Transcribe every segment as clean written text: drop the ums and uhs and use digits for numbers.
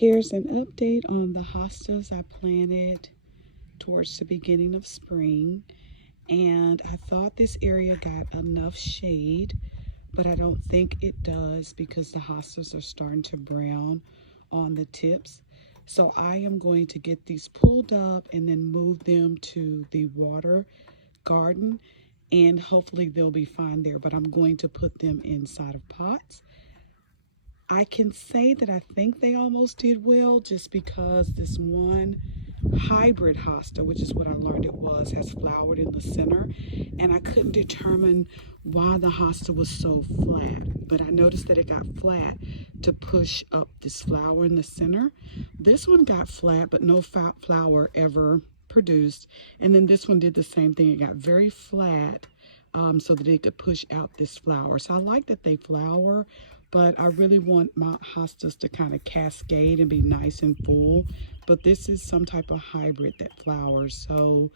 Here's an update on the hostas I planted towards the beginning of spring. And I thought this area got enough shade, but I don't think it does because the hostas are starting to brown on the tips. So I am going to get these pulled up and then move them to the water garden, and hopefully they'll be fine there, but I'm going to put them inside of pots. I can say that I think they almost did well just because this one hybrid hosta, which is what I learned it was, has flowered in the center, and I couldn't determine why the hosta was so flat, but I noticed that it got flat to push up this flower in the center. This one got flat, but no flower ever produced, and then this one did the same thing. It got very flat so that it could push out this flower. So I like that they flower, but I really want my hostas to kind of cascade and be nice and full. But this is some type of hybrid that flowers, so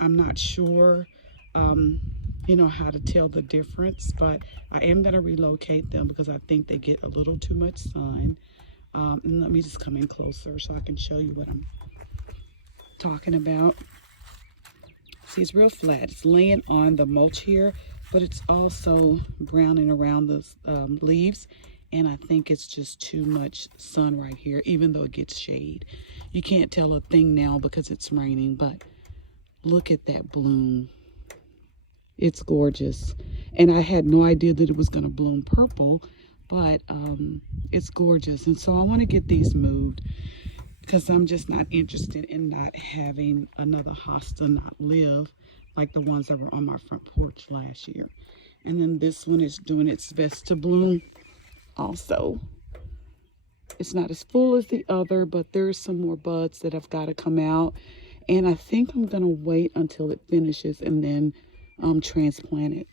I'm not sure, how to tell the difference. But I am going to relocate them because I think they get a little too much sun. And let me just come in closer so I can show you what I'm talking about. See, it's real flat. It's laying on the mulch here, but it's also browning around the leaves, and I think it's just too much sun right here, even though it gets shade. You can't tell a thing now because it's raining, but look at that bloom. It's gorgeous, and I had no idea that it was going to bloom purple, but it's gorgeous. And so I want to get these moved because I'm just not interested in not having another hosta not live like the ones that were on my front porch last year. And then this one is doing its best to bloom also. It's not as full as the other, but there's some more buds that have got to come out. And I think I'm going to wait until it finishes and then transplant it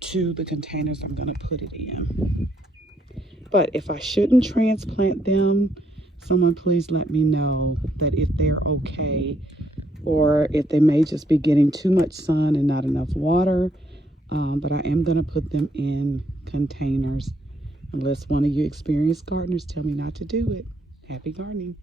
to the containers I'm going to put it in. But if I shouldn't transplant them, someone please let me know that if they're okay, or if they may just be getting too much sun and not enough water. But I am going to put them in containers unless one of you experienced gardeners tell me not to do it. Happy gardening.